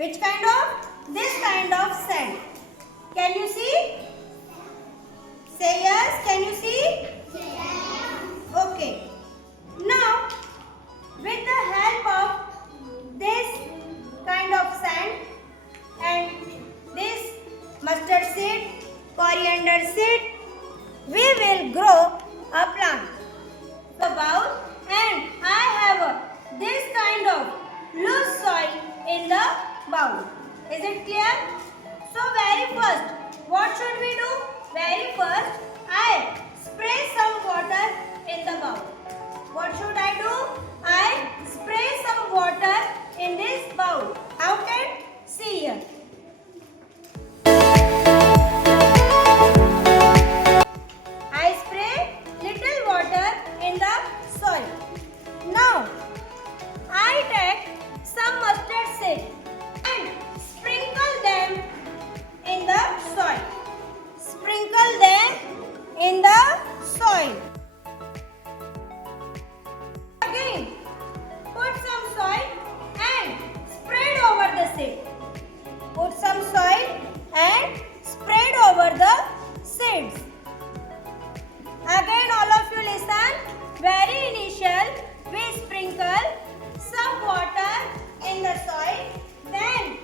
Which kind of? This kind of sand. Can you see? Say yes. Can you see? Yes. Okay. Now, with the help of this kind of sand and this mustard seed, coriander seed, we will grow a plant. The bowl, and I have this kind of loose soil in the bowl. Is it clear? So very first, what should we do? Very first, I spray some water in the bowl. What should I do? I spray some water in this bowl. How can? See here. I spray little water in the soil. Now, I take some mustard seed and sprinkle them in the soil. Sprinkle them in the soil. Again, put some soil and spread over the seed. Put some soil and spread over the seeds. Again, all of you listen. Very initial, we sprinkle some water in the soil. Then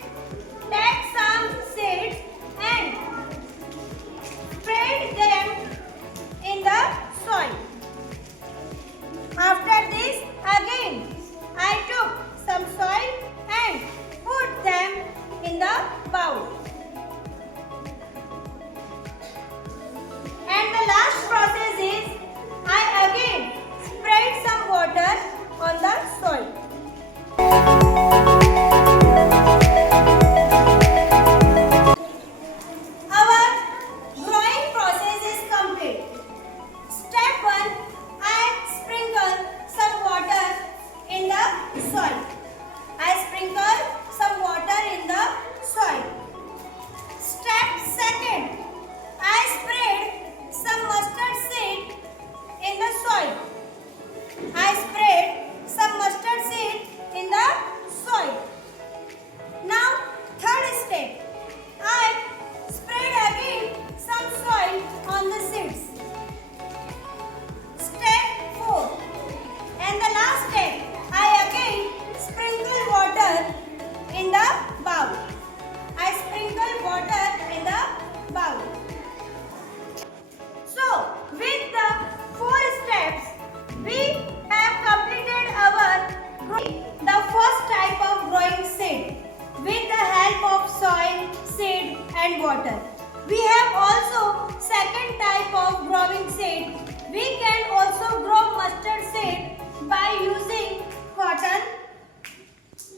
take some seeds and spread them in the soil. After this, again, I took some soil and put them in the bowl. And the last process is, I again spread some water on the soil. Our growing process is complete. Step 1, I sprinkle some water in the soil. I sprinkle some water in the soil. Step 2, I spread some mustard seed in the soil. I spread some mustard seed in the soil. Now, third step, I spread again some soil on the seeds. Step 4, and the last step, I again sprinkle water in the bowl. I sprinkle water in the bowl. So, with the 4 steps, we have completed our the first type of growing seed with the help of soil, seed and water. We have also second type of growing seed. We can also grow mustard seed by using cotton,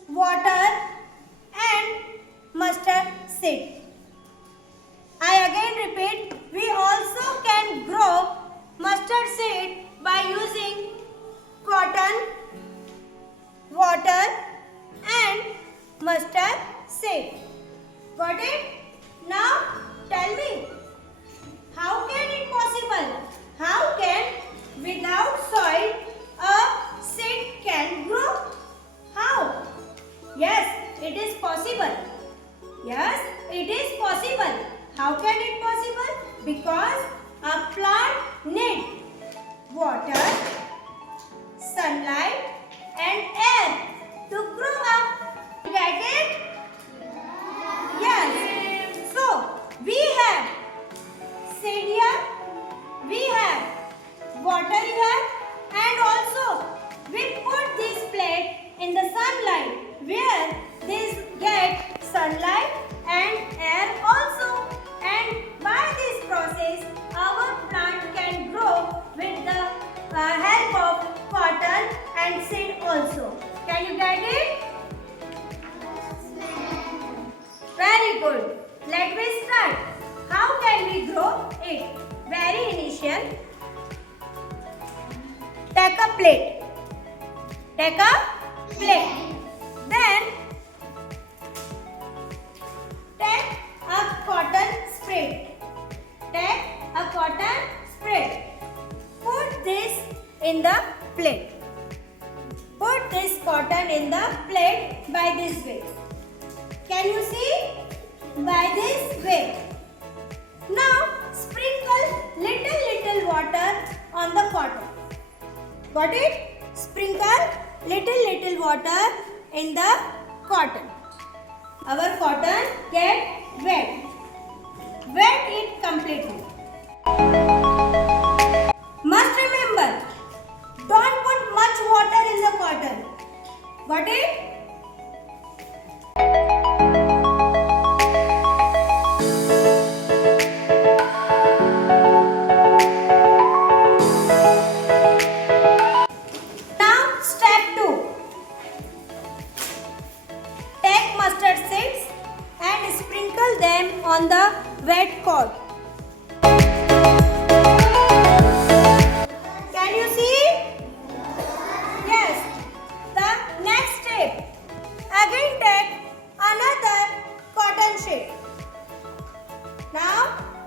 water and mustard seed. I again repeat, we also can grow mustard seed by using cotton, water and mustard seed. Got it? Now tell me, how can it possible? How can without soil a seed can grow? How? Yes, it is possible. Yes, it is possible. How can it possible? Because a plant needs water, sunlight and air to grow up. Get it? Yes. So, we have seed here, we have water here and also we put this plate in the sunlight where this get sunlight and air also. And by this process, our plant can grow with the help of cotton and seed also. Can you get it? Very good. Let me start. How can we grow it? Very initial. Take a plate. Take a plate. Then take a cotton spread. Take a cotton spread. Put this in the plate. Put this cotton in the plate by this way. Can you see? By this way. Now sprinkle little water on the cotton. Got it? Sprinkle little water in the cotton. Our cotton get wet. Wet it completely. Must remember, don't put much water in the cotton. Got it? Now step 2. Take mustard seeds and sprinkle them on the wet cotton. Can you see? Yes. The next step. Again take another cotton sheet. Now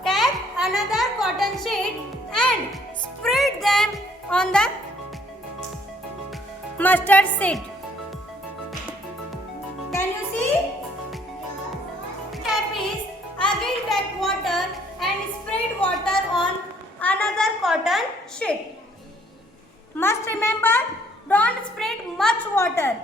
take another cotton sheet and spread them on the mustard seed. Can you see? Step is again take water and spread water on another cotton sheet. Must remember, don't spread much water.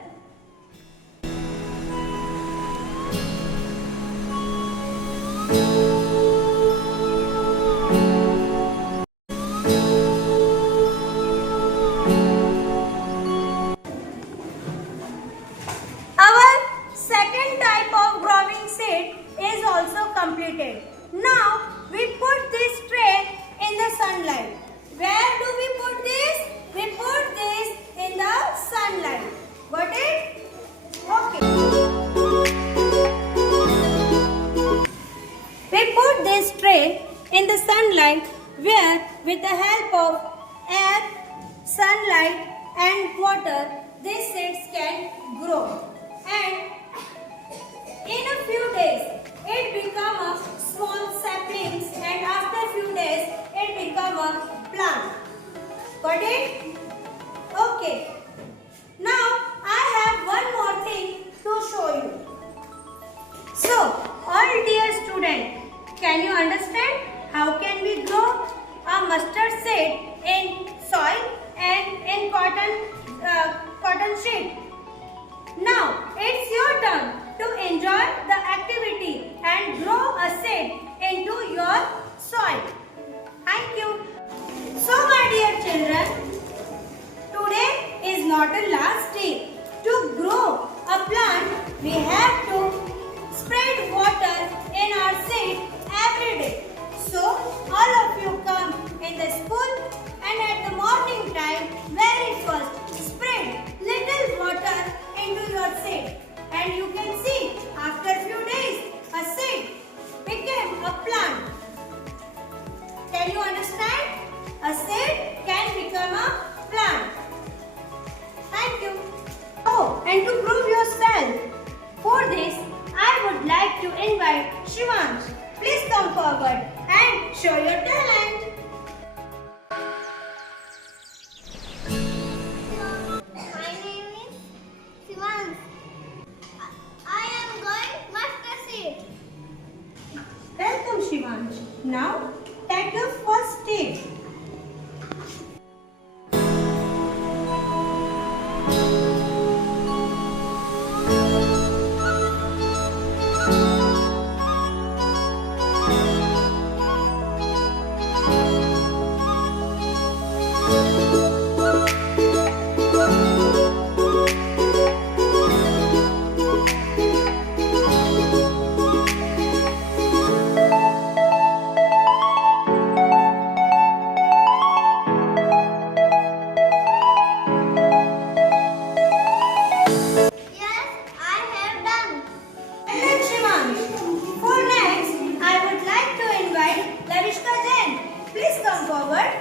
Our second type of growing seed is also completed. Now we put this tray in the sunlight. Where do we put this? We put this in the sunlight. Got it? Okay. We put this tray in the sunlight where with the help of air, sunlight and water these seeds can grow. And in a few days it become a small saplings and after few days it become a plant. Got it? Okay. Now I have one more thing to show you. So all dear students, can you understand how can we grow a mustard seed in soil and in cotton sheet? Now it's your turn to enjoy the activity and grow a seed into your soil. Thank you. So my dear children, today is not a last day. To grow a plant, we have to spread water in our seed every day. So all of you come in the school and at the morning time, very first spread little water into your seed, and you can see after few days a seed became a plant. Can you understand? A seed can become a plant. Thank you. Oh, and to prove yourself, for this I would like to invite Shivansh. Please come forward and show your talent. My name is Shivansh. I am going mustard seed. Welcome Shivansh. Now take your first step. Yes, I have done. Welcome Shivansh. For next, I would like to invite Lavishka Jain. Please come forward.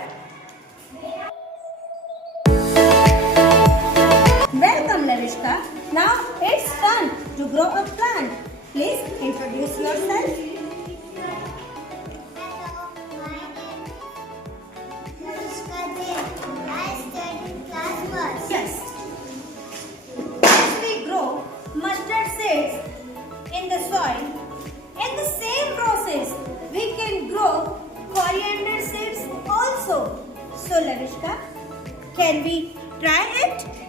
Welcome Lavishka. Now it's time to grow a plant. Please introduce yourself. Hello, my name is Lavishka Jain. I study in class first. Yes. As we grow mustard seeds in the So Lavishka, can we try it?